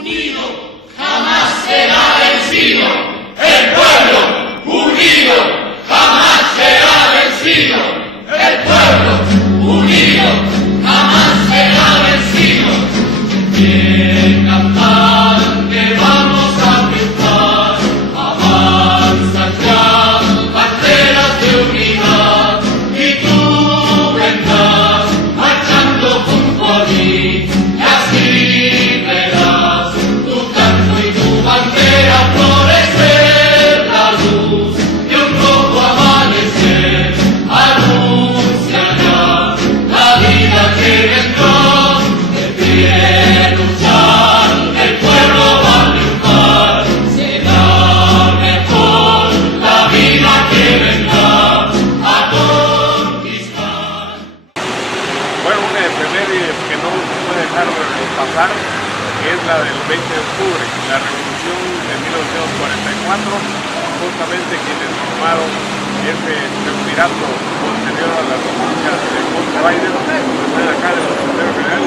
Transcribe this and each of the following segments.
unido jamás será vencido. El pueblo unido jamás será vencido. El pueblo unido jamás será vencido. Bien cantante vamos a triunfar. Avanza ya, banderas de unidad. Y tú vendrás marchando junto a mí. Y así verás tu canto y tu bandera florecer. La luz de un rojo amanecer anunciará la vida que vendrá. De pie luchar, el pueblo va a triunfar. Será mejor la vida que vendrá a conquistar. Bueno, una efeméride que no se puede dejar de pasar es la del 20 de octubre, la revolución de 1944, justamente quienes formaron ese triunvirato posterior a la República de Monte Biden, están acá en el secretario general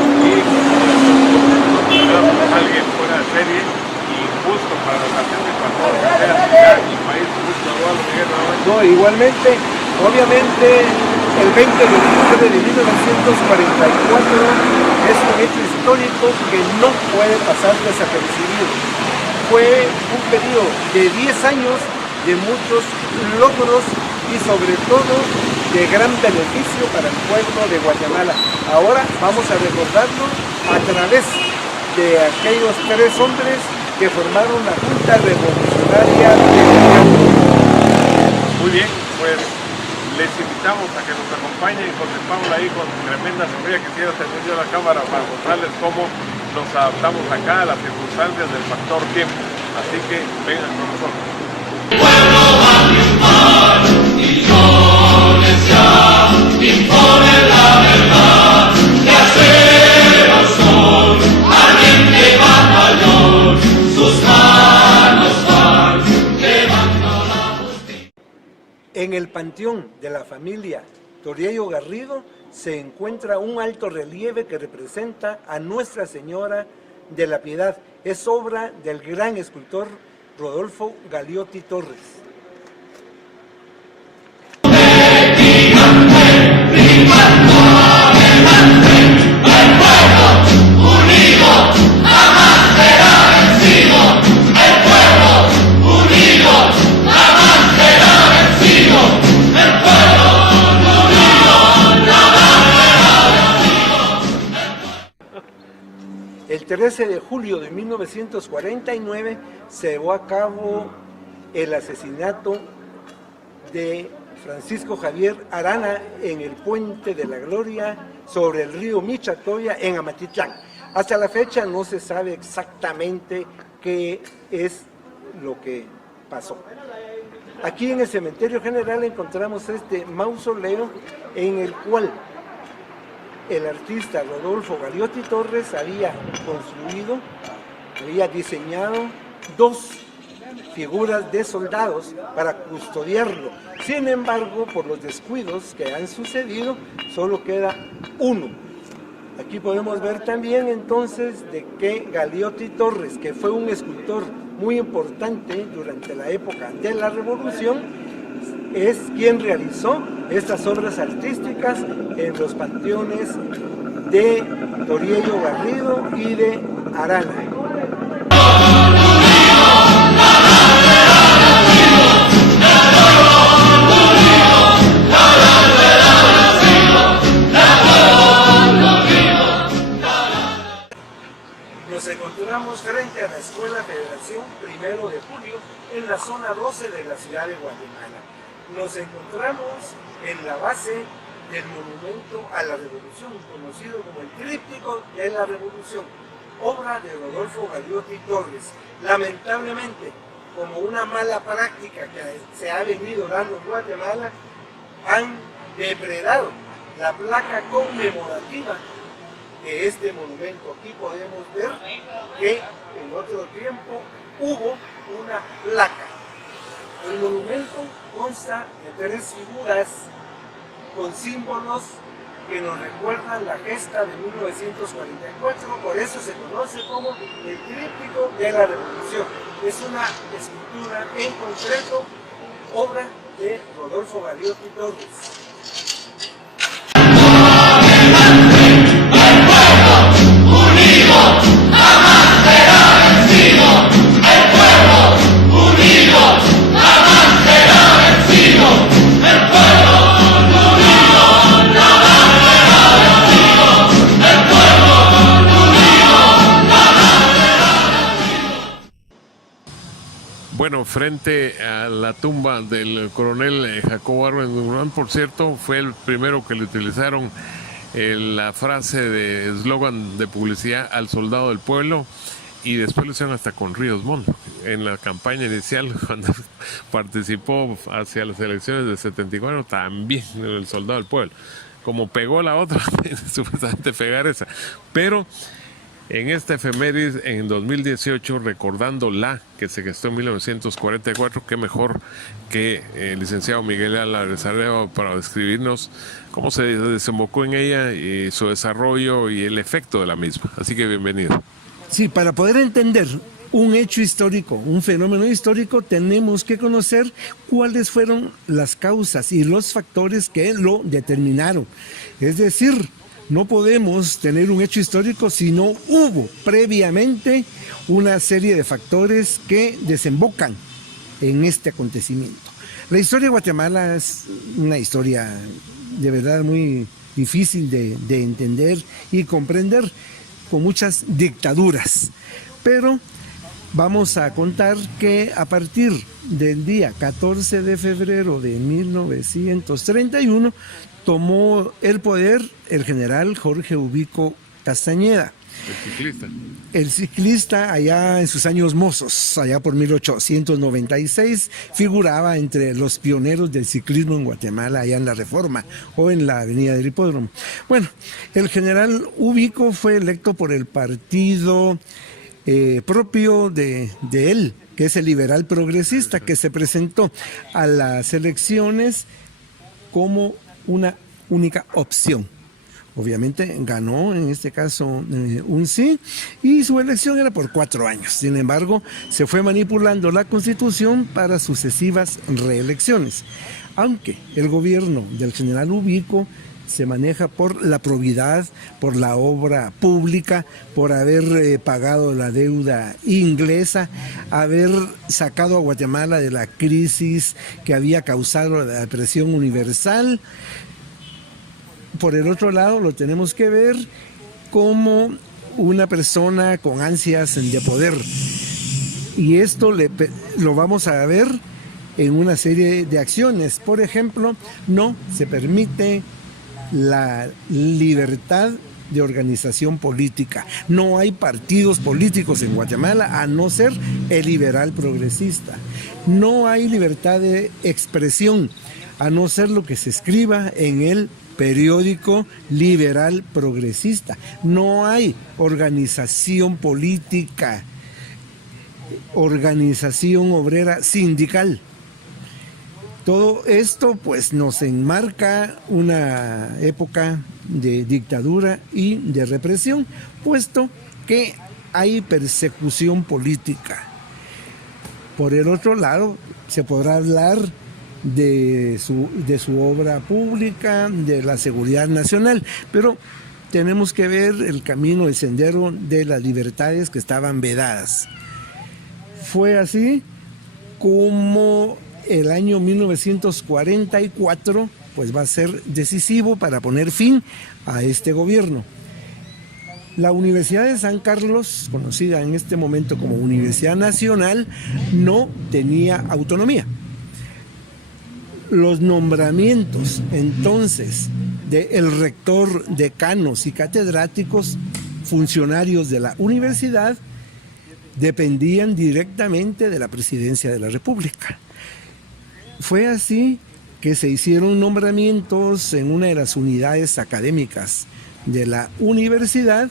y alguien fuera de serie y justo para la ocasión de cuando sea el país justo Eduardo Miguel Navarro. No, igualmente, obviamente, el 20 de octubre de 1944 es un hecho histórico que no puede pasar desapercibido. Fue un periodo de 10 años de muchos logros y sobre todo de gran beneficio para el pueblo de Guatemala. Ahora vamos a recordarlo a través de aquellos 3 hombres que formaron la Junta Revolucionaria de Muy bien, pues les invitamos a que nos acompañen y contemplamos ahí con tremenda sonrisa. Quisiera tener yo la cámara para mostrarles cómo nos adaptamos acá a las circunstancias del factor tiempo. Así que vengan con nosotros. El pueblo va a triunfar, millones ya imponen la verdad. De acero son, ardiente batallón, sus manos van llevando la justicia. En el panteón de la familia Toriello Garrido se encuentra un alto relieve que representa a Nuestra Señora de la Piedad. Es obra del gran escultor Rodolfo Galiotti Torres. El 13 de julio de 1949 se llevó a cabo el asesinato de Francisco Javier Arana en el Puente de la Gloria sobre el río Michatoya en Amatitlán. Hasta la fecha no se sabe exactamente qué es lo que pasó. Aquí en el cementerio general encontramos este mausoleo en el cual el artista Rodolfo Galiotti Torres había construido, había diseñado 2 figuras de soldados para custodiarlo. Sin embargo, por los descuidos que han sucedido, solo queda uno. Aquí podemos ver también entonces de que Galiotti Torres, que fue un escultor muy importante durante la época de la Revolución, es quien realizó estas obras artísticas en los panteones de Toriello Garrido y de Arana. Nos encontramos frente a la Escuela Federación 1 de Julio en la zona 12 de la ciudad de Guatemala. Nos encontramos en la base del monumento a la Revolución, conocido como el Tríptico de la Revolución, obra de Rodolfo Galiotti Torres. Lamentablemente, como una mala práctica que se ha venido dando en Guatemala, han depredado la placa conmemorativa de este monumento. Aquí podemos ver que en otro tiempo hubo una placa. El monumento consta de 3 figuras con símbolos que nos recuerda la gesta de 1944, por eso se conoce como el tríptico de la Revolución. Es una escultura en concreto, obra de Rodolfo Galeotti Torres. Bueno, frente a la tumba del coronel Jacobo Arbenz Guzmán, por cierto, fue el primero que le utilizaron la frase de eslogan de publicidad al soldado del pueblo, y después lo hicieron hasta con Ríos Montt en la campaña inicial cuando participó hacia las elecciones del 74, también el soldado del pueblo. Como pegó la otra, supuestamente pegar esa, pero en esta efemérides en 2018, recordando la que se gestó en 1944, qué mejor que el licenciado Miguel Álvarez Arevalo para describirnos cómo se desembocó en ella y su desarrollo y el efecto de la misma. Así que bienvenido. Sí, para poder entender un hecho histórico, un fenómeno histórico, tenemos que conocer cuáles fueron las causas y los factores que lo determinaron. Es decir, no podemos tener un hecho histórico si no hubo previamente una serie de factores que desembocan en este acontecimiento. La historia de Guatemala es una historia de verdad muy difícil de entender y comprender, con muchas dictaduras, pero vamos a contar que a partir del día 14 de febrero de 1931 tomó el poder el general Jorge Ubico Castañeda. El ciclista allá en sus años mozos, allá por 1896, figuraba entre los pioneros del ciclismo en Guatemala, allá en la Reforma o en la avenida del Hipódromo. Bueno, el general Ubico fue electo por el partido propio de él, que es el Liberal Progresista, que se presentó a las elecciones como una única opción. Obviamente ganó en este caso un sí, y su elección era por 4 años. Sin embargo, se fue manipulando la Constitución para sucesivas reelecciones. Aunque el gobierno del general Ubico se maneja por la probidad, por la obra pública, por haber pagado la deuda inglesa, haber sacado a Guatemala de la crisis que había causado la depresión universal. Por el otro lado, lo tenemos que ver como una persona con ansias de poder. Y esto lo vamos a ver en una serie de acciones. Por ejemplo, no se permite la libertad de organización política. No hay partidos políticos en Guatemala a no ser el Liberal Progresista. No hay libertad de expresión a no ser lo que se escriba en el periódico Liberal Progresista. No hay organización política, organización obrera sindical. Todo esto pues nos enmarca una época de dictadura y de represión, puesto que hay persecución política. Por el otro lado, se podrá hablar de su obra pública, de la seguridad nacional, pero tenemos que ver el camino, el sendero de las libertades que estaban vedadas. Fue así como el año 1944 pues va a ser decisivo para poner fin a este gobierno. La Universidad de San Carlos, conocida en este momento como Universidad Nacional, no tenía autonomía. Los nombramientos entonces del rector, decanos y catedráticos, funcionarios de la universidad, dependían directamente de la Presidencia de la República. Fue así que se hicieron nombramientos en una de las unidades académicas de la universidad,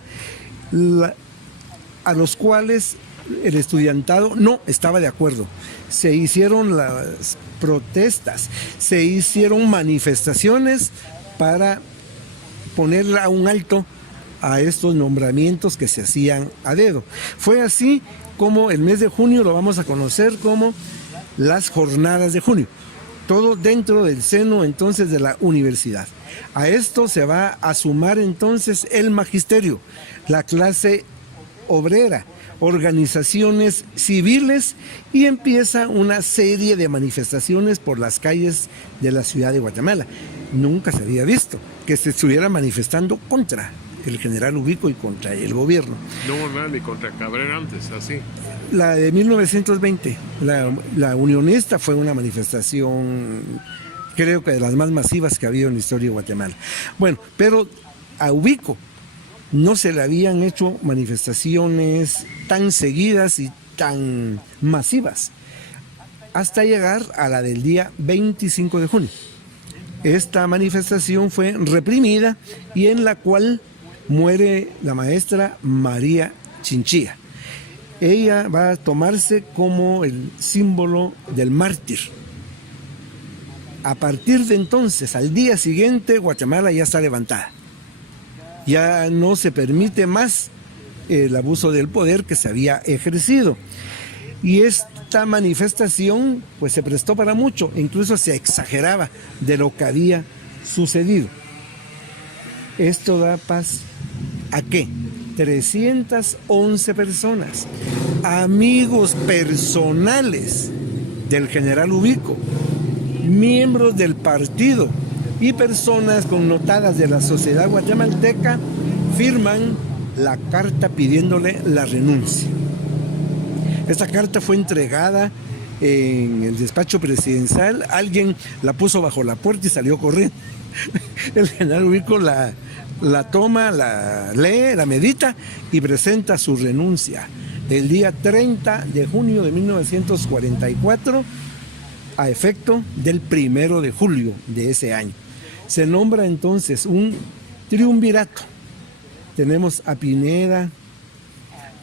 a los cuales el estudiantado no estaba de acuerdo. Se hicieron las protestas, se hicieron manifestaciones para poner a un alto a estos nombramientos que se hacían a dedo. Fue así como el mes de junio lo vamos a conocer como las jornadas de junio, todo dentro del seno entonces de la universidad. A esto se va a sumar entonces el magisterio, la clase obrera, organizaciones civiles, y empieza una serie de manifestaciones por las calles de la ciudad de Guatemala. Nunca se había visto que se estuviera manifestando contra el general Ubico y contra el gobierno. No hubo nada ni contra Cabrera antes, así. La de 1920, la unionista, fue una manifestación, creo que de las más masivas que ha habido en la historia de Guatemala. Bueno, pero a Ubico no se le habían hecho manifestaciones tan seguidas y tan masivas, hasta llegar a la del día 25 de junio. Esta manifestación fue reprimida y en la cual muere la maestra María Chinchilla. Ella va a tomarse como el símbolo del mártir. A partir de entonces, al día siguiente, Guatemala ya está levantada. Ya no se permite más el abuso del poder que se había ejercido. Y esta manifestación pues se prestó para mucho, incluso se exageraba de lo que había sucedido. Esto da paz ¿a qué? 311 personas, amigos personales del general Ubico, miembros del partido y personas connotadas de la sociedad guatemalteca firman la carta pidiéndole la renuncia. Esta carta fue entregada en el despacho presidencial, alguien la puso bajo la puerta y salió corriendo. El general Ubico la toma, la lee, la medita y presenta su renuncia el día 30 de junio de 1944 a efecto del 1 de julio de ese año. Se nombra entonces un triunvirato. Tenemos a Pineda,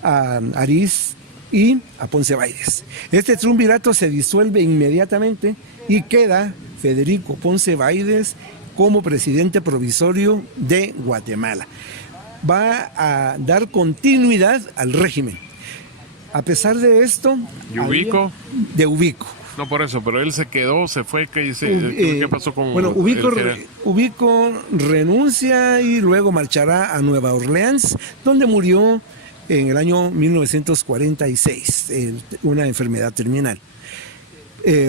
a Ariz y a Ponce Báidez. Este triunvirato se disuelve inmediatamente y queda Federico Ponce Báidez como presidente provisorio de Guatemala. Va a dar continuidad al régimen. A pesar de esto... ¿Y Ubico? De Ubico. No por eso, pero él se quedó, se fue, ¿qué pasó con bueno, Ubico renuncia y luego marchará a Nueva Orleans, donde murió en el año 1946, una enfermedad terminal.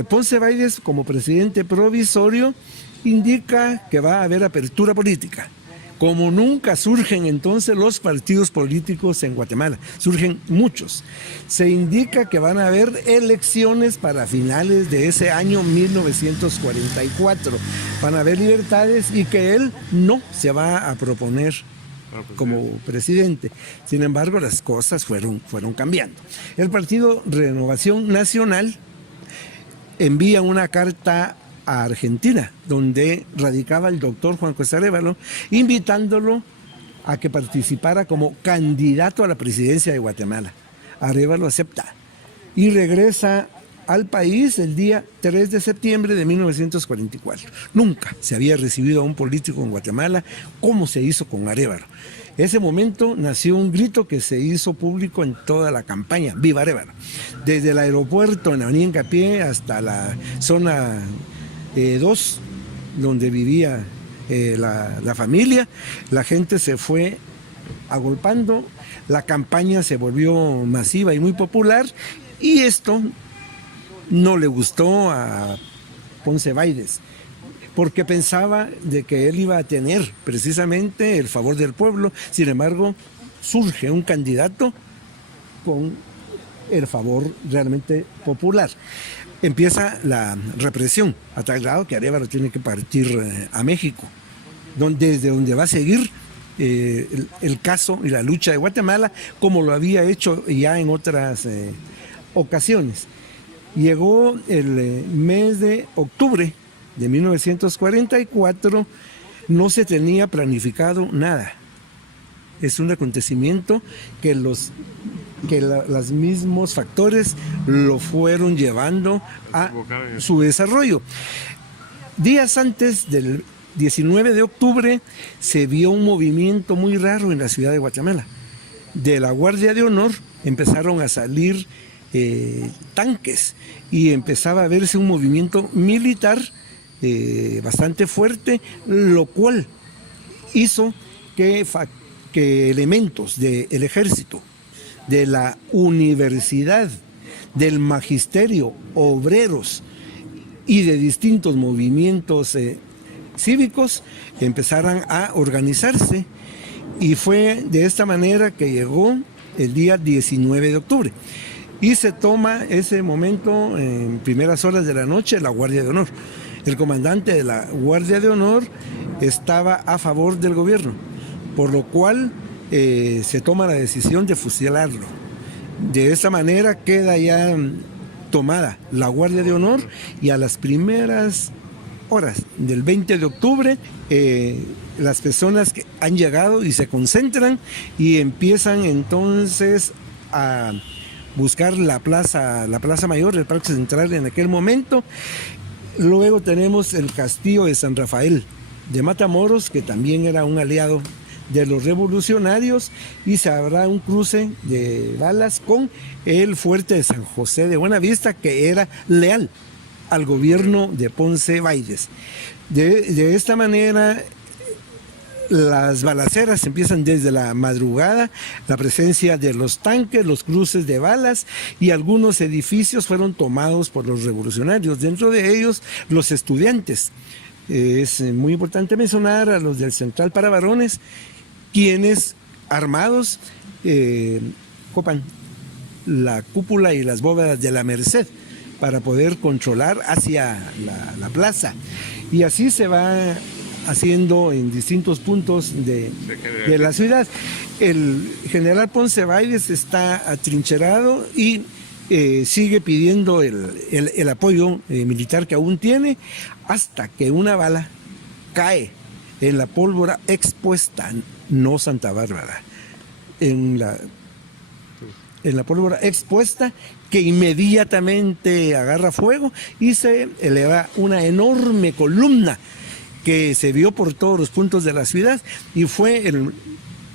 Ponce Báidez, como presidente provisorio, indica que va a haber apertura política. Como nunca surgen entonces los partidos políticos en Guatemala, surgen muchos. Se indica que van a haber elecciones para finales de ese año 1944. Van a haber libertades y que él no se va a proponer como presidente. Sin embargo, las cosas fueron cambiando. El Partido Renovación Nacional envía una carta a Argentina, donde radicaba el doctor Juan José Arévalo, invitándolo a que participara como candidato a la presidencia de Guatemala. Arévalo acepta y regresa al país el día 3 de septiembre de 1944. Nunca se había recibido a un político en Guatemala como se hizo con Arévalo. Ese momento nació un grito que se hizo público en toda la campaña: ¡Viva Arévalo! Desde el aeropuerto en Avenida Hincapié hasta la zona 2, donde vivía la familia, la gente se fue agolpando, la campaña se volvió masiva y muy popular, y esto no le gustó a Ponce Báidez, porque pensaba de que él iba a tener precisamente el favor del pueblo. Sin embargo, surge un candidato con el favor realmente popular. Empieza la represión, a tal grado que Arévalo tiene que partir a México, desde donde va a seguir el caso y la lucha de Guatemala, como lo había hecho ya en otras ocasiones. Llegó el mes de octubre de 1944, no se tenía planificado nada. Es un acontecimiento que los mismos factores lo fueron llevando a su desarrollo. Días antes del 19 de octubre se vio un movimiento muy raro en la ciudad de Guatemala. De la Guardia de Honor empezaron a salir tanques y empezaba a verse un movimiento militar bastante fuerte, lo cual hizo que elementos del ejército, de la universidad, del magisterio, obreros y de distintos movimientos cívicos empezaran a organizarse, y fue de esta manera que llegó el día 19 de octubre y se toma ese momento en primeras horas de la noche la Guardia de Honor. El comandante de la Guardia de Honor estaba a favor del gobierno, por lo cual se toma la decisión de fusilarlo. De esta manera queda ya tomada la Guardia de Honor, y a las primeras horas del 20 de octubre las personas que han llegado y se concentran y empiezan entonces a buscar la plaza mayor, el Parque Central en aquel momento. Luego tenemos el castillo de San Rafael de Matamoros, que también era un aliado de los revolucionarios, y se habrá un cruce de balas con el fuerte de San José de Buenavista, que era leal al gobierno de Ponce Baides. De esta manera, las balaceras empiezan desde la madrugada, la presencia de los tanques, los cruces de balas, y algunos edificios fueron tomados por los revolucionarios, dentro de ellos los estudiantes. Es muy importante mencionar a los del Central para Varones, quienes armados copan la cúpula y las bóvedas de la Merced para poder controlar hacia la plaza, y así se va haciendo en distintos puntos de la ciudad. El general Ponce Baides está atrincherado y sigue pidiendo el apoyo militar que aún tiene, hasta que una bala cae en la pólvora expuesta, no Santa Bárbara, en la pólvora expuesta, que inmediatamente agarra fuego y se eleva una enorme columna que se vio por todos los puntos de la ciudad, y fue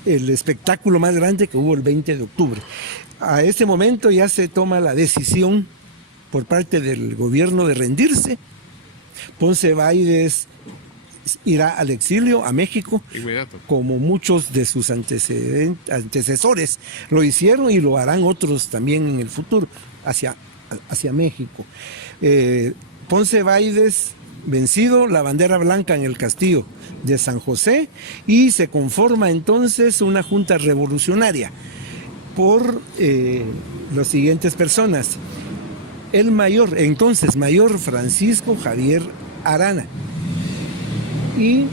el espectáculo más grande que hubo el 20 de octubre. A este momento ya se toma la decisión por parte del gobierno de rendirse. Ponce Baides irá al exilio a México, Inmediato, como muchos de sus antecesores lo hicieron, y lo harán otros también en el futuro, hacia México. Ponce Baides vencido, la bandera blanca en el castillo de San José, y se conforma entonces una junta revolucionaria por las siguientes personas. El mayor Francisco Javier Arana, y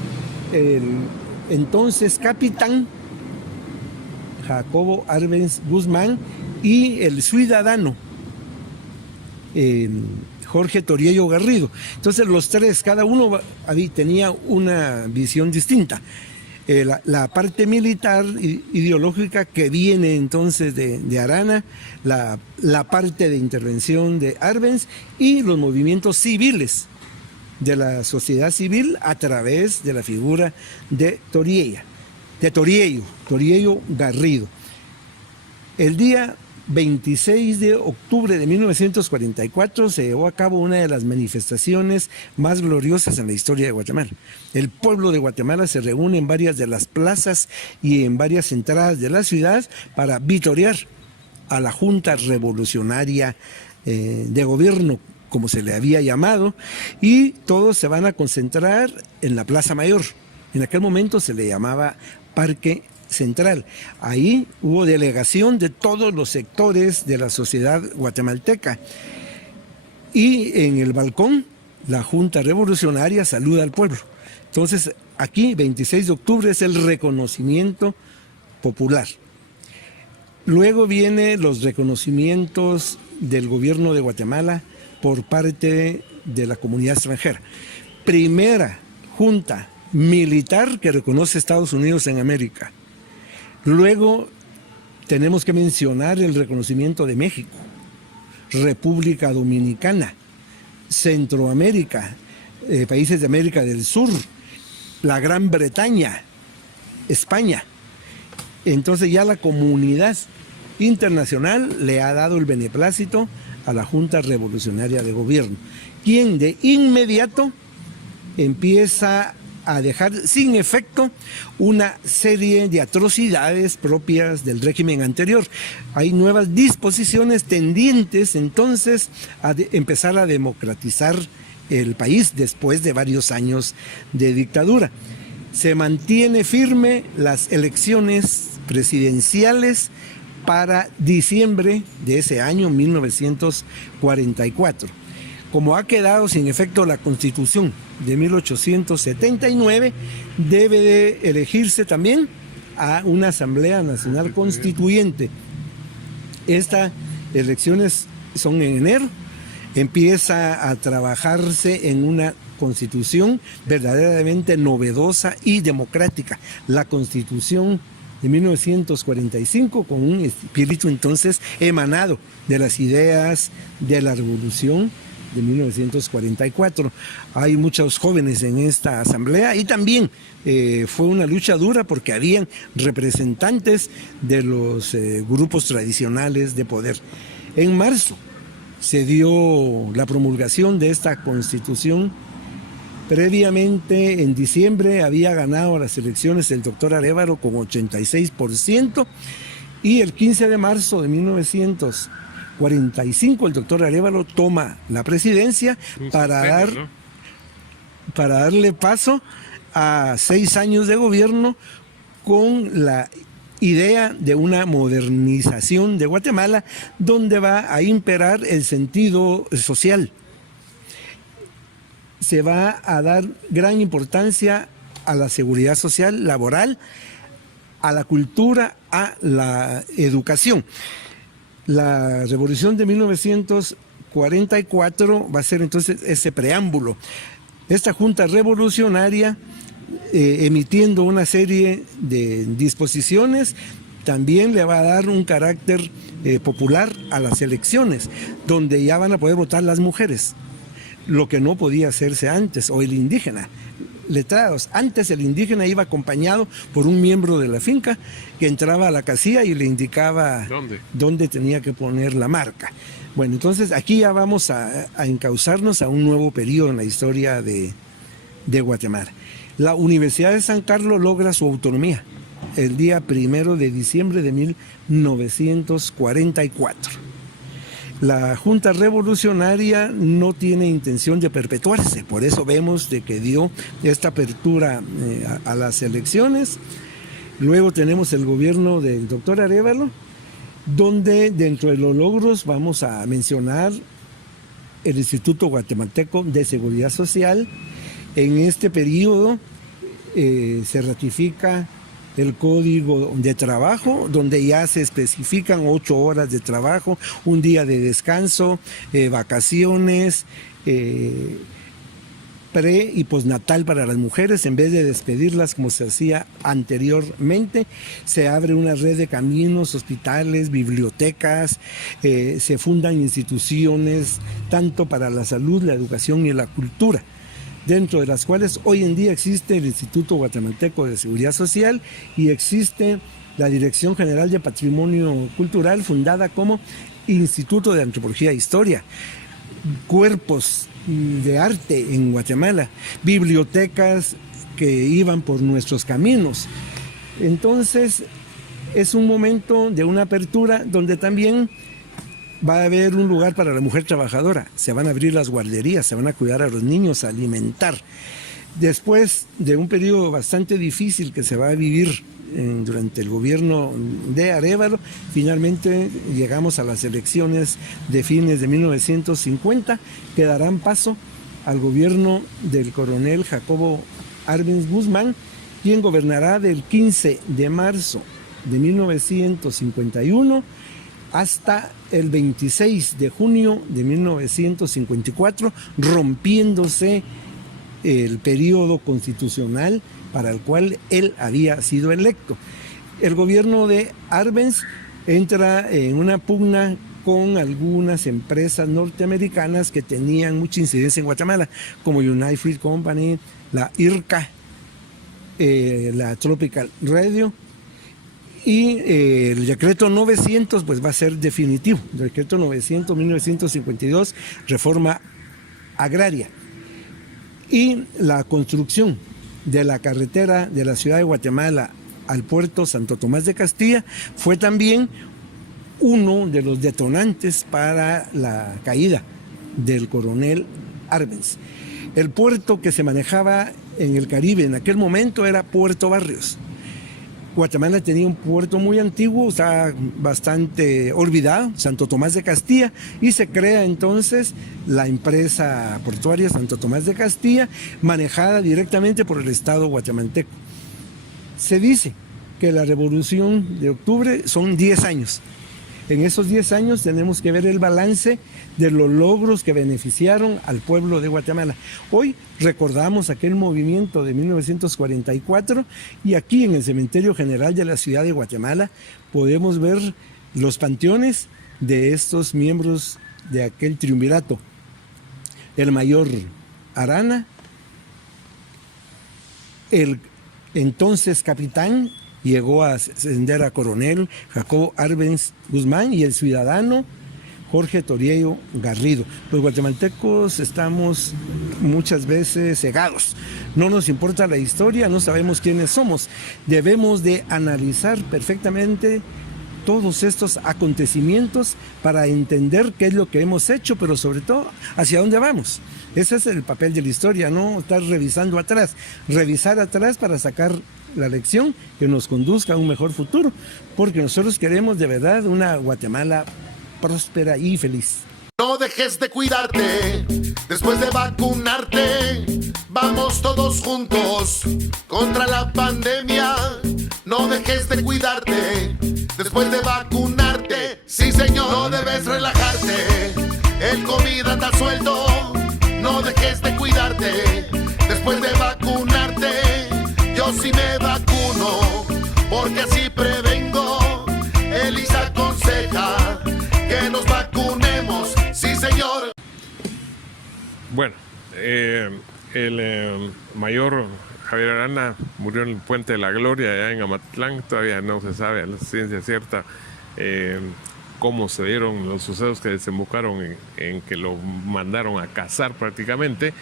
el entonces capitán Jacobo Arbenz Guzmán, y el ciudadano Jorge Toriello Garrido. Entonces los tres, cada uno tenía una visión distinta. La parte militar ideológica que viene entonces de Arana, la parte de intervención de Arbenz, y los movimientos civiles de la sociedad civil a través de la figura de Toriello Garrido. El día 26 de octubre de 1944 se llevó a cabo una de las manifestaciones más gloriosas en la historia de Guatemala. El pueblo de Guatemala se reúne en varias de las plazas y en varias entradas de la ciudad para vitorear a la Junta Revolucionaria de Gobierno, como se le había llamado, y todos se van a concentrar en la Plaza Mayor. En aquel momento se le llamaba Parque Central. Ahí hubo delegación de todos los sectores de la sociedad guatemalteca, y en el balcón la Junta Revolucionaria saluda al pueblo. Entonces aquí 26 de octubre es el reconocimiento popular. Luego vienen los reconocimientos del gobierno de Guatemala por parte de la comunidad extranjera. Primera junta militar que reconoce a Estados Unidos en América. Luego tenemos que mencionar el reconocimiento de México, República Dominicana, Centroamérica, países de América del Sur, la Gran Bretaña, España. Entonces ya la comunidad internacional le ha dado el beneplácito a la Junta Revolucionaria de Gobierno, quien de inmediato empieza a dejar sin efecto una serie de atrocidades propias del régimen anterior. Hay nuevas disposiciones tendientes entonces a empezar a democratizar el país después de varios años de dictadura. Se mantiene firme las elecciones presidenciales para diciembre de ese año 1944. Como ha quedado sin efecto la Constitución de 1879, debe de elegirse también a una Asamblea Nacional Constituyente. Estas elecciones son en enero, empieza a trabajarse en una Constitución verdaderamente novedosa y democrática, la Constitución de 1945, con un espíritu entonces emanado de las ideas de la Revolución de 1944. Hay muchos jóvenes en esta asamblea y también fue una lucha dura porque habían representantes de los grupos tradicionales de poder. En marzo se dio la promulgación de esta Constitución. Previamente, en diciembre, había ganado las elecciones el doctor Arévalo con 86%, y el 15 de marzo de 1945 el doctor Arévalo toma la presidencia para darle paso a 6 años de gobierno con la idea de una modernización de Guatemala, donde va a imperar el sentido social. Se va a dar gran importancia a la seguridad social, laboral, a la cultura, a la educación. La revolución de 1944 va a ser entonces ese preámbulo. Esta Junta Revolucionaria, emitiendo una serie de disposiciones, también le va a dar un carácter popular a las elecciones, donde ya van a poder votar las mujeres, lo que no podía hacerse antes, o el indígena. Letrados. Antes el indígena iba acompañado por un miembro de la finca que entraba a la casilla y le indicaba dónde tenía que poner la marca. Bueno, entonces aquí ya vamos a encauzarnos a un nuevo periodo en la historia de Guatemala. La Universidad de San Carlos logra su autonomía el día 1 de diciembre de 1944. La Junta Revolucionaria no tiene intención de perpetuarse, por eso vemos de que dio esta apertura a las elecciones. Luego tenemos el gobierno del doctor Arévalo, donde dentro de los logros vamos a mencionar el Instituto Guatemalteco de Seguridad Social. En este periodo se ratifica el Código de Trabajo, donde ya se especifican 8 horas de trabajo, un día de descanso, vacaciones, pre y postnatal para las mujeres. En vez de despedirlas como se hacía anteriormente, se abre una red de caminos, hospitales, bibliotecas, se fundan instituciones tanto para la salud, la educación y la cultura, dentro de las cuales hoy en día existe el Instituto Guatemalteco de Seguridad Social y existe la Dirección General de Patrimonio Cultural, fundada como Instituto de Antropología e Historia. Cuerpos de arte en Guatemala, bibliotecas que iban por nuestros caminos. Entonces es un momento de una apertura donde también va a haber un lugar para la mujer trabajadora, se van a abrir las guarderías, se van a cuidar a los niños, a alimentar. Después de un periodo bastante difícil que se va a vivir durante el gobierno de Arévalo, finalmente llegamos a las elecciones de fines de 1950, que darán paso al gobierno del coronel Jacobo Arbenz Guzmán, quien gobernará del 15 de marzo de 1951 hasta el 26 de junio de 1954, rompiéndose el periodo constitucional para el cual él había sido electo. El gobierno de Arbenz entra en una pugna con algunas empresas norteamericanas que tenían mucha incidencia en Guatemala, como United Fruit Company, la IRCA, la Tropical Radio. Y el decreto 900 pues va a ser definitivo, el decreto 900-1952, reforma agraria. Y la construcción de la carretera de la ciudad de Guatemala al puerto Santo Tomás de Castilla fue también uno de los detonantes para la caída del coronel Arbenz. El puerto que se manejaba en el Caribe en aquel momento era Puerto Barrios. Guatemala tenía un puerto muy antiguo, está bastante olvidado, Santo Tomás de Castilla, y se crea entonces la empresa portuaria Santo Tomás de Castilla, manejada directamente por el Estado guatemalteco. Se dice que la Revolución de Octubre son 10 años. En esos 10 años tenemos que ver el balance de los logros que beneficiaron al pueblo de Guatemala. Hoy recordamos aquel movimiento de 1944 y aquí en el Cementerio General de la Ciudad de Guatemala podemos ver los panteones de estos miembros de aquel triunvirato. El mayor Arana, el entonces capitán, llegó a ascender a coronel Jacobo Arbenz Guzmán, y el ciudadano Jorge Toriello Garrido. Los guatemaltecos estamos muchas veces cegados. No nos importa la historia, no sabemos quiénes somos. Debemos de analizar perfectamente todos estos acontecimientos para entender qué es lo que hemos hecho, pero sobre todo hacia dónde vamos. Ese es el papel de la historia, no estar revisando atrás. Revisar atrás para sacar la lección que nos conduzca a un mejor futuro, porque nosotros queremos de verdad una Guatemala próspera y feliz. No dejes de cuidarte después de vacunarte. Vamos todos juntos contra la pandemia. No dejes de cuidarte después de vacunarte. Sí, señor, no debes relajarte. El COVID anda suelto. No dejes de cuidarte después de vacunarte. Yo sí me vacuno porque así prevengo. El ISA aconseja que nos vacunemos, sí señor. Bueno, el mayor Javier Arana murió en el Puente de la Gloria, allá en Amatlán. Todavía no se sabe a la ciencia cierta cómo se dieron los sucesos que desembocaron en que lo mandaron a cazar prácticamente.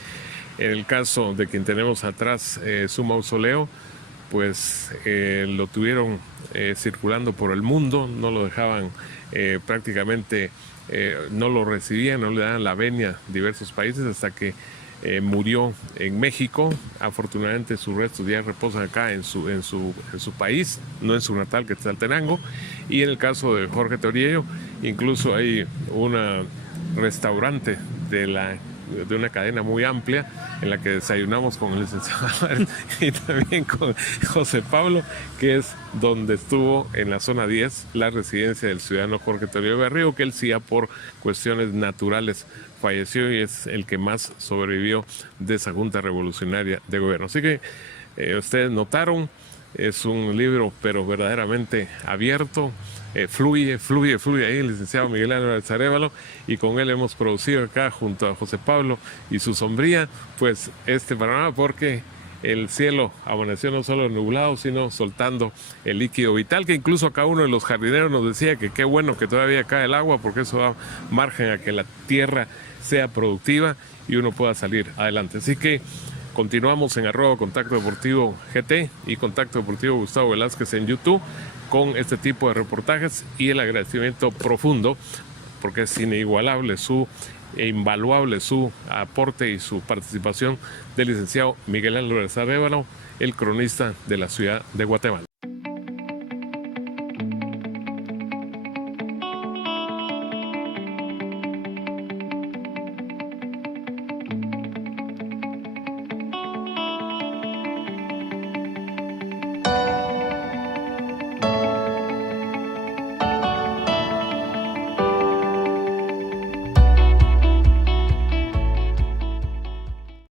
En el caso de quien tenemos atrás su mausoleo, pues lo tuvieron circulando por el mundo, no lo dejaban prácticamente, no lo recibían, no le daban la venia a diversos países hasta que murió en México. Afortunadamente sus restos ya reposan acá en su país, no en su natal, que es Quetzaltenango. Y en el caso de Jorge Toriello, incluso hay un restaurante de una cadena muy amplia en la que desayunamos con el licenciado y también con José Pablo, que es donde estuvo en la zona 10 la residencia del ciudadano Jorge Toriello Garrido, que él sí ya por cuestiones naturales falleció y es el que más sobrevivió de esa junta revolucionaria de gobierno. Así que ustedes notaron, es un libro pero verdaderamente abierto. Fluye ahí el licenciado Miguel Álvarez Arévalo, y con él hemos producido acá junto a José Pablo y su sombría pues este panorama, porque el cielo amaneció no solo nublado sino soltando el líquido vital, que incluso acá uno de los jardineros nos decía que qué bueno que todavía cae el agua, porque eso da margen a que la tierra sea productiva y uno pueda salir adelante. Así que continuamos en @Contacto Deportivo GT y Contacto Deportivo Gustavo Velázquez en YouTube con este tipo de reportajes, y el agradecimiento profundo, porque es inigualable e invaluable su aporte y su participación, del licenciado Miguel Álvarez Arévalo, el cronista de la ciudad de Guatemala.